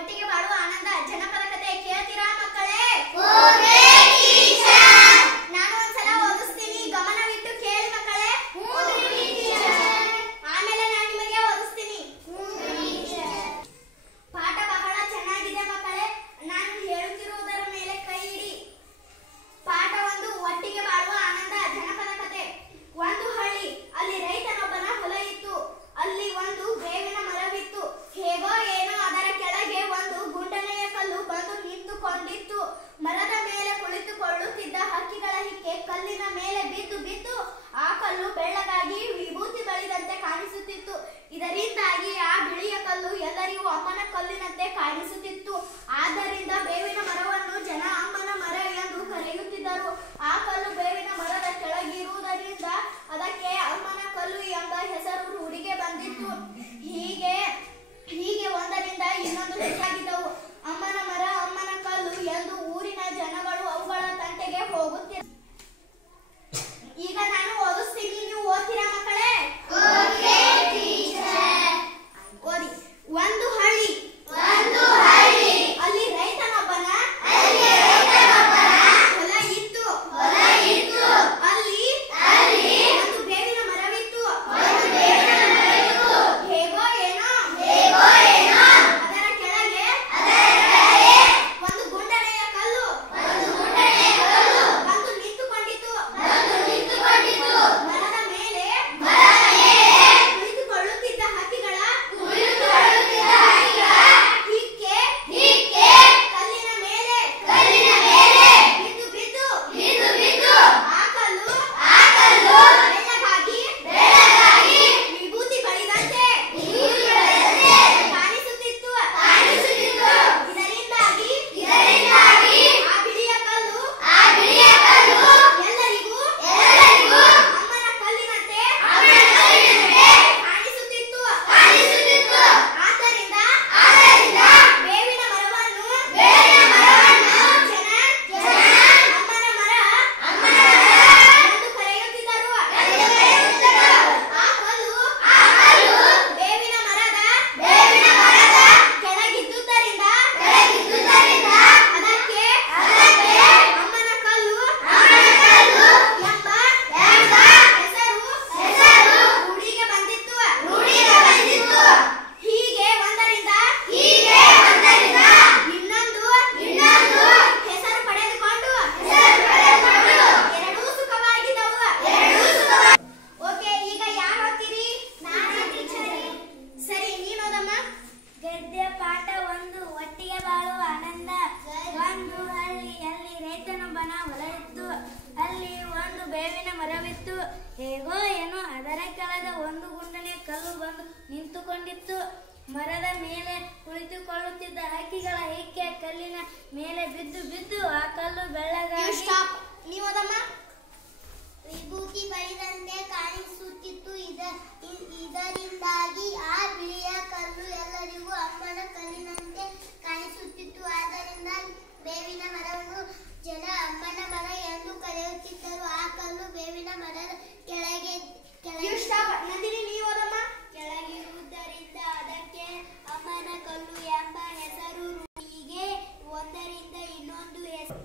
ಒಟ್ಟಿಗೆ ಬಾಳುವ ಆನಂದ ಜನಪದ ಕಥೆ ಕೇಳ್ತೀರಾ ಮಕ್ಕಳೇ? ನಾನು ಒಂದ್ಸಲ ಓದಿಸ್ತೀನಿ, ಗಮನವಿಟ್ಟು ಕೇಳಿ ಮಕ್ಕಳೇ. ಆಮೇಲೆ ನಾನು ನಿಮಗೆ ಓದಿಸ್ತೀನಿ. ಪಾಠ ಬಹಳ ಚೆನ್ನಾಗಿದೆ ಮಕ್ಕಳೇ. ನಾನು ಹೇಳುತ್ತಿರುವುದರ ಮೇಲೆ ಕೈ ಇಡಿ. ಪಾಠ 1, ಒಟ್ಟಿಗೆ ಬಾಳುವ ಆನಂದ ಜನಪದ ಕಥೆ. ಒಂದು ಹಳ್ಳಿ, ಅಲ್ಲಿ ರೈತನೊಬ್ಬನ ಹೊಲ ಇತ್ತು. ಅಲ್ಲಿ ಒಂದು ಬೇವಿನ ಮರವಿತ್ತು. ಹೇಗೋ ಏನೋ ಅದರ ಕೆಳಗೆ ಒಂದು ಗುಂಡನೆಯ ಕಲ್ಲು ಬಂದು ನಿಂತುಕೊಂಡಿತ್ತು. ಮರದ ಮೇಲೆ ಕುಳಿತುಕೊಳ್ಳುತ್ತಿದ್ದ ಹಕ್ಕಿಗಳ ಹಿಕ್ಕೆ ಕಲ್ಲಿನ ಮೇಲೆ ಬಿದ್ದು ಬಿದ್ದು ಆ ಕಲ್ಲು ಬೆಳ್ಳಗಾಗಿ ವಿಭೂತಿ ಬಳಿದಂತೆ ಕಾಣಿಸುತ್ತಿತ್ತು. ಇದರಿಂದಾಗಿ ಆ ಬಿಳಿಯ ಕಲ್ಲು ಎಲ್ಲರಿಗೂ ಅಮ್ಮನ ಕಲ್ಲಿನಂತೆ ಕಾಣಿಸುತ್ತಿತ್ತು. ಆದ್ದರಿಂದ ಬೇವಿನ ಮರವನ್ನು ಜನ ಅಮ್ಮನ ಮರ ಎಂದು ಕರೆಯುತ್ತಿದ್ದರು. ಆ ಕಲ್ಲು ಬೇವಿನ ಮರದ ಕೆಳಗಿರುವುದರಿಂದ ಅದಕ್ಕೆ ಅಮ್ಮನ ಕಲ್ಲು ಎಂಬ ಹೆಸರು ರೂಢಿಗೆ ಬಂದಿತ್ತು. ಹೀಗೆ ಒಂದರಿಂದ ಇನ್ನೊಂದು ಹೆಚ್ಚಾಗಿದ್ದವು. ಅಮ್ಮನ ಮರ, ಅಮ್ಮನ ಕಲ್ಲು ಎಂದು ಊರಿನ ಜನಗಳು ಅವುಗಳ ತಂಟೆಗೆ ಹೋಗುತ್ತಿದ್ದರು. ಈಗ ನಾನು ಓದಿಸ್ತೀನಿ, ನೀವು ಓದ್ತೀರಾ ಮಕ್ಕಳೇ? ಓದಿ. ಒಂದು ಹಳ್ಳಿ, ಅಲ್ಲಿ ರೈತನೊಬ್ಬನ ಹೊಲ ಇತ್ತು. ಅಲ್ಲಿ ಒಂದು ಬೇವಿನ ಮರವಿತ್ತು. ಹೇಗೋ ಏನೋ ಅದರ ಕೆಳಗೆ ಒಂದು ಗುಂಡನೆಯ ಕಲ್ಲು ಬಂದು ನಿಂತುಕೊಂಡಿತು. ಮರದ ಮೇಲೆ ಕುಳಿತುಕೊಳ್ಳುತ್ತಿದ್ದ ಹಕ್ಕಿಗಳ ಹಿಕ್ಕೆ ಕಲ್ಲಿನ ಮೇಲೆ ಬಿದ್ದು ಬಿದ್ದು ಆ ಕಲ್ಲು ಬೆಳ್ಳಗಾಗಿ ವಿಭೂತಿ ಬಳಿದಂತೆ ಕಾಣಿಸುತ್ತಿತ್ತು. ಇದರಿಂದಾಗಿ ಆ ಬಿಳಿಯ ಕಲ್ಲು ಎಲ್ಲರಿಗೂ ಅಮ್ಮನ ಕಲ್ಲಿನಂತೆ ಕಾಣಿಸುತ್ತಿತ್ತು. ಆದ್ದರಿಂದ ಬೇವಿನ ಮರವನ್ನು ಜನ ಅಮ್ಮನ ಮರ ಎಂದು ಕರೆಯುತ್ತಿದ್ದರು. ಆ ಕಲ್ಲು ಬೇವಿನ ಮರದ ಕೆಳಗಿದ್ದುದರಿಂದ ಅದಕ್ಕೆ ಅಮ್ಮನ ಕಲ್ಲು ಎಂಬ ಹೆಸರು ರೂಢಿಗೆ ಬಂದಿತ್ತು. ಹೀಗೆ ಒಂದರಿಂದ ಇನ್ನೊಂದು ಹೆಸರು ಪಡೆದುಕೊಂಡು ಎರಡೂ ಸುಖವಾಗಿದ್ದವು. ಓಕೆ, ಈಗ ಯಾರು ಓದ್ತೀರಿ? ಸರಿ, ನೀನೋದಮ್ಮ. ಗದ್ಯ ಪಾಠ 1, ಒಟ್ಟಿಗೆ ಬಾಳುವ ಆನಂದ. ಒಂದು ಹಳ್ಳಿಯಲ್ಲಿ ರೈತನೊಬ್ಬನ ಹೊಲ ಇತ್ತು. ಅಲ್ಲಿ ಒಂದು ಬೇವಿನ ಮರವಿತ್ತು. ಹೇಗೋ ಏನೋ ಅದರ ಕೆಳಗೆ ಒಂದು ಗುಂಡನೆ ಕಲ್ಲು ಬಂದು ನಿಂತುಕೊಂಡಿತ್ತು. ಮರದ ಮೇಲೆ ಕುಳಿತುಕೊಳ್ಳುತ್ತಿದ್ದ ಹಕ್ಕಿಗಳ ಹಿಕ್ಕೆ ಕಲ್ಲಿನ ಮೇಲೆ ಬಿದ್ದು ಬಿದ್ದು ಆ ಕಲ್ಲು ಬೆಳ್ಳಗಾಗಿ ಸ್ಟಾಪ್. ನೀವೋದಮ್ಮ. ವಿಭೂತಿ ಬಳಿದಂತೆ ಕಾಣಿಸುತ್ತಿತ್ತು. ಇದರಿಂದಾಗಿ ಆ ಬಿಳಿಯ ಕಲ್ಲು ಎಲ್ಲರಿಗೂ ಅಮ್ಮನ ಕಲ್ಲಿನಂತೆ ಕಾಣಿಸುತ್ತಿತ್ತು. ಆದ್ದರಿಂದ ಬೇವಿನ ಮರವನ್ನು ಜನ ಅಮ್ಮನ ಮರ ಎಂದು ಕರೆಯುತ್ತಿದ್ದರು. ಆ ಕಲ್ಲು ಬೇವಿನ ಮರದ ಕೆಳಗೆ ಸ್ಟಾಪ್. ನಂದಿನಿ, ನೀವೋದಮ್ಮ. ಕೆಳಗಿರುವುದರಿಂದ ಅದಕ್ಕೆ ಅಮ್ಮನ ಕಲ್ಲು ಎಂಬ ಹೆಸರು ರೂಢಿಗೆ ಒಂದರಿಂದ ಇನ್ನೊಂದು ಹೆಸರು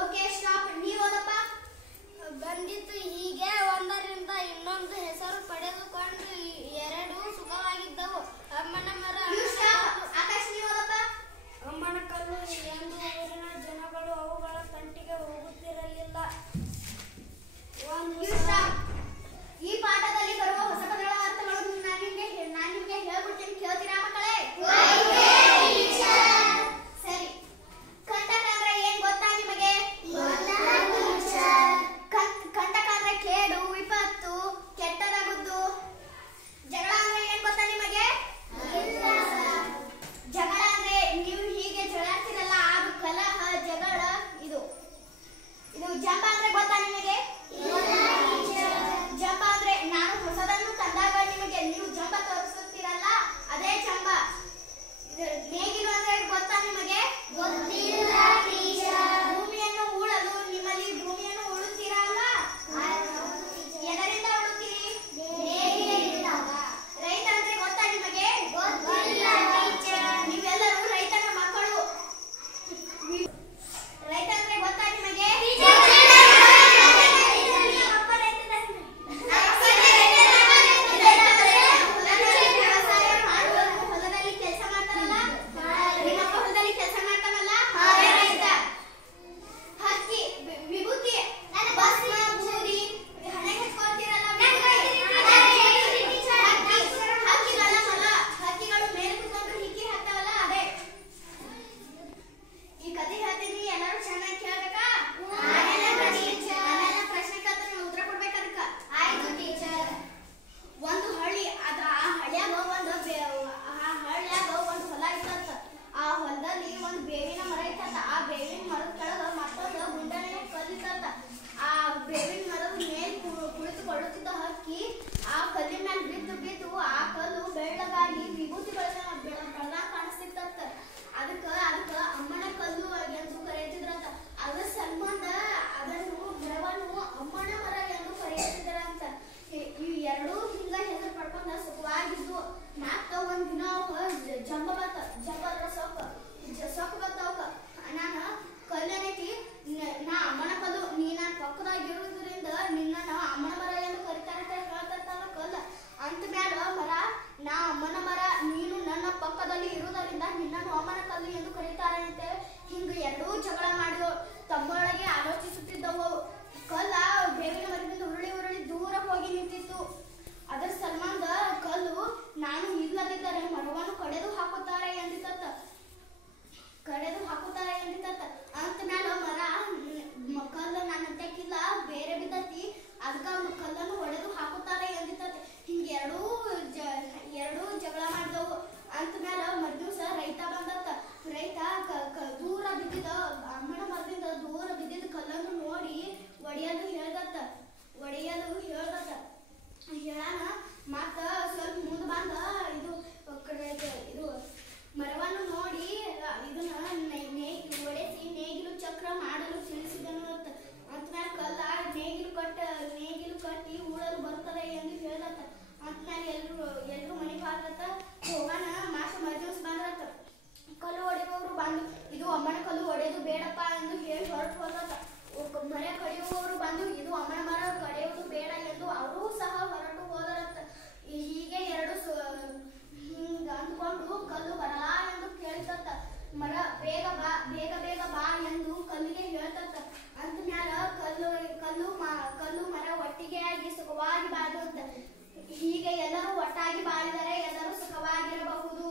ಓಕೆ, ಸ್ಟಾಪ್. ನೀವೋದಪ್ಪ. ಬಂದಿತ್ತು. ಹೀಗೆ ಒಂದರಿಂದ ಇನ್ನೊಂದು ಹೆಸರು ಪಡೆದುಕೊಂಡು ಎರಡೂ ಸುಖವಾಗಿದ್ದವು. ಅಮ್ಮನ ಮರ ಎರಡೂ ಜಗಳ ಮಾಡಿದವು, ತಮ್ಮೊಳಗೆ ಆಲೋಚಿಸುತ್ತಿದ್ದವು. ಕಲ್ಲ ಬೇವಿನ ಮರದಿಂದ ಉರುಳಿ ಉರುಳಿ ದೂರ ಹೋಗಿ ನಿಂತಿತ್ತು. ಅದರ ಸಲ್ಮಾನ್ದ ಕಲ್ಲು ನಾನು ಇಲ್ಲದಿದ್ದರೆ ಮರವನ್ನು ಕಡೆದು ಹಾಕುತ್ತಾರೆ ಎಂದಿತ್ತ. ಅಂತ ಮ್ಯಾಲ ಕಲ್ಲು ನನ್ನ ತೆಕ್ಕಿಲ್ಲ ಬೇರೆ ಬಿದ್ದತಿ, ಅದಕ್ಕ ಕಲ್ಲನ್ನು ಹೊಡೆದು ಹಾಕುತ್ತಾರೆ ಎಂದಿತ್ತ. ಹಿಂಗೆ ಎರಡೂ ಜಗಳ ಮಾಡಿದವು. ಅಂತ ಮ್ಯಾಲ ಮರುದಿವಸ ರೈತ ಬಂದತ್ತ. ರೈತ ದೂರ ಬಿದ್ದಿದ್ದ ಅಮ್ಮನ ಮರದಿಂದ ದೂರ ಬಿದ್ದಿದ್ದ ಕಲ್ಲನ್ನು ನೋಡಿ ಒಡೆಯಲು ಹೇಳ್ದತ್ತ. ಹೇಳಾನ ಮತ್ತ ಸ್ವಲ್ಪ ಮುಂದೆ ಬಂದ ಇದು ಮರವನ್ನು ನೋಡಿ ಇದನ್ನ ಒಡೆಸಿ ನೇಗಿಲು ಚಕ್ರ ಮಾಡಲು ತಿಳಿಸಿದನು. ಅಂತ ಮ್ಯಾಲ ಕಲ್ಲ ನೇಗಿಲು ಕಟ್ಟಿ ಉಳಲು ಬರ್ತದೆ ಎಂದು ಹೇಳ್ದತ್ತ. ಅಂತ ಮ್ಯಾಲ ಎಲ್ರು ಮನೆಗೆ ಹಾಕತ್ತ. ಹೋಗೋಣ ಮಾಸ ಮರುದಿವಸ ಬಂದ್ರತ್ತ. ಕಲ್ಲು ಹೊಡೆಯುವವರು ಬಂದು ಇದು ಅಮ್ಮನ ಕಲ್ಲು ಹೊಡೆಯೋದು ಬೇಡಪ್ಪ ಎಂದು ಹೇಳಿ ಹೊರಟು ಹೋದತ್ತ. ಮರ ಕಡಿಯುವವರು ಬಂದು ಇದು ಅಮ್ಮನ ಮರ ಕಡಿಯುವುದು ಬೇಡ ಎಂದು ಅವರೂ ಸಹ ಹೊರಟು ಹೋದರತ್ತ. ಹೀಗೆ ಹಿಂಗ ಅಂದ್ಕೊಂಡು ಕಲ್ಲು ಬರಲಾ ಎಂದು ಕೇಳಿತತ್ತ. ಮರ ಬೇಗ ಬಾ ಎಂದು ಕಲ್ಲಿಗೆ ಹೇಳ್ತತ್ತ. ಅಂತ ಮ್ಯಾಲ ಕಲ್ಲು ಮರ ಒಟ್ಟಿಗೆ ಆಗಿ ಸುಖವಾಗಿ ಬಾಳುತ್ತ. ಹೀಗೆ ಎಲ್ಲರೂ ಒಟ್ಟಾಗಿ ಬಾಳಿದರೆ ಎಲ್ಲರೂ ಸುಖವಾಗಿರಬಹುದು.